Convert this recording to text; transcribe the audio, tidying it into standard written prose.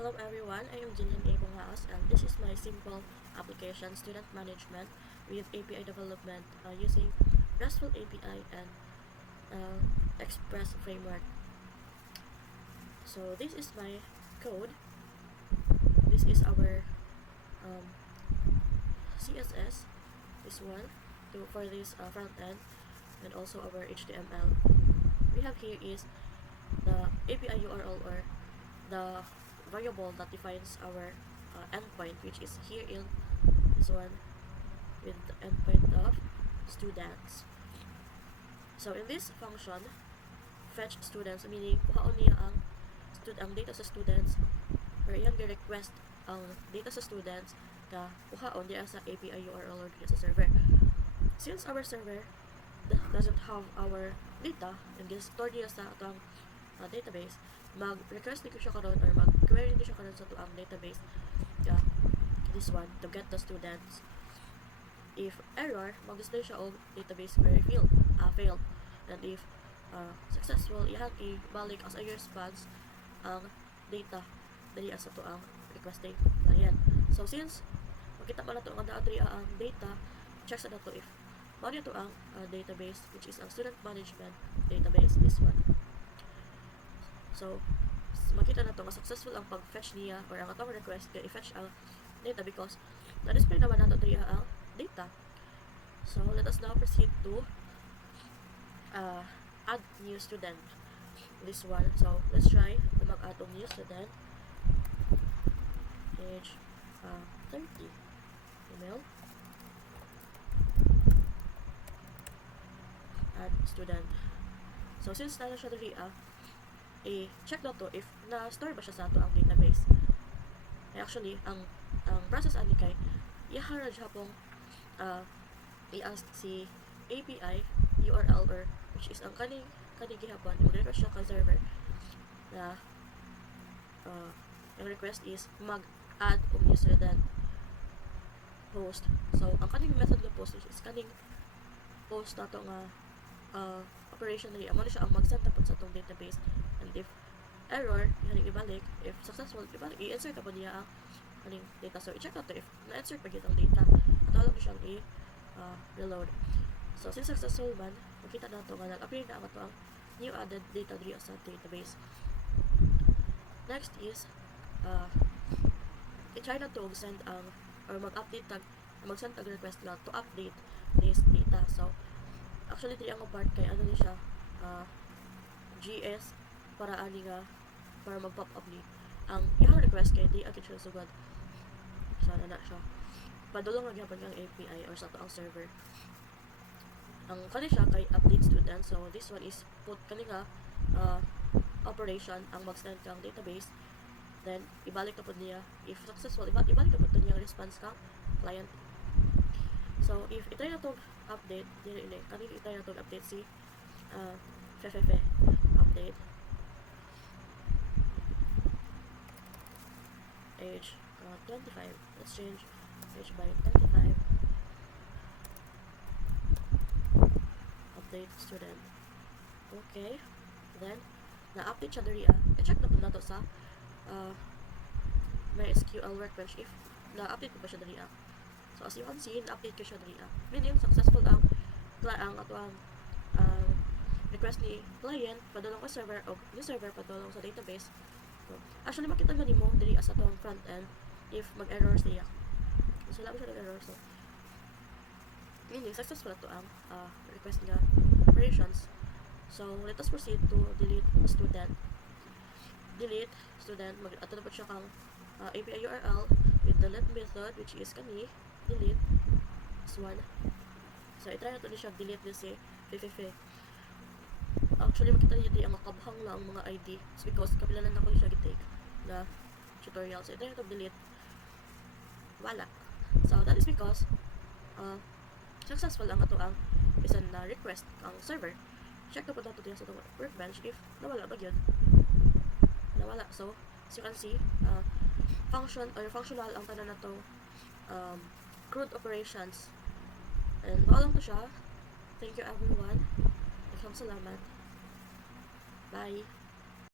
Hello everyone, I am Jillian A. Bongaos and this is my simple application student management with API development using RESTful API and Express framework. So this is my code. This is our CSS, this one, for this front end, and also our HTML. We have here is the API URL or the variable that defines our endpoint, which is here in this one with the endpoint of students. So in this function, fetch students, meaning kuhaon niya ang data sa students, or iyan request ang data sa students na kuhaon diya sa API URL or diya sa server. Since our server doesn't have our data and store diya sa atong database, mag-request din ko siya karon or mag-query din siya karon sa tuang database this one to get the students. If error, mag-display siya og database query failed, and if successful, ihan i-balik as a response ang data dali sa tuang requesting client. So since makita man nato ang adri ang data, check sa nato if mao to ang database, which is ang student management database, this one. So, makita na to nga successful ang pag-fetch niya or ang atong request kaya i-fetch ang data because na-display naman nato diriya ang data. So, let us now proceed to add new student. This one. So, let's try na mag-add ng new student. Age 30. Email. Add student. So, since na siya diriya, i-check na to if na-store ba siya sa ato ang database. Actually, ang process ani kay iharaj hapong i-ask si API URL or which is ang kaning gihapon, i-request siya ka server na yung request is mag-add og new student host. So, ang kaning method ng post is kaning post na to nga operation na amo na siya ang mag-set up sa itong database, and if error, yan ibalik. If successful, ibalik, i-insert na po niya ang aning data. So, i-check na to if na-insert pa ang data at wala ko siyang i-reload. So, since successful man, makita na to nga nag-appear na ang ito ang new added data dito sa database. Next is i-try na to send or mag-update mag-send tag request lang to update this data. So, actually, dili ang part kay ano ni siya GS para ani nga para mag-pop up ni ang iyang request kay di agad siya sugod. Sana na siya padulong nga gyapon ang API or sa to ang server. Ang kani siya kay update student. So this one is put kani nga operation ang mag-send kang database, then ibalik na pud niya if successful, ibalik na pud niya ang response kang client. So if itry na to update dili kani itry na to update si FFF update age 25. Let's change age by 25. Update student. Okay, then na-update siya diri i-check na po nato sa may SQL workbench if na-update pa siya diri. So as you can see, na-update ko siya diri. Meaning successful ang ato ang request ni client padulong sa server o ni server padulong sa database. So, actually makita nga nimo diri sa atong front end if mag-error siya. So labi siya nag-error, so meaning successful to ang request nga operations. So let us proceed to delete student. Delete student, ato na po siya kang API URL with delete method, which is kani delete this one. So i-try na to siya delete din si FFF. Actually, makita niyo din ang makabhang lang mga ID. It's because kapilanan ako siya gitake na tutorial. So, ito yung delete. Wala. So, that is because successful ang ito ang isang na request ang server. Check na po natin sa itong workbench if nawala ba yun. Nawala. So, as you can see, function or functional ang tanan na ito CRUD operations. And maalang to siya. Thank you everyone. Salamat. Bye.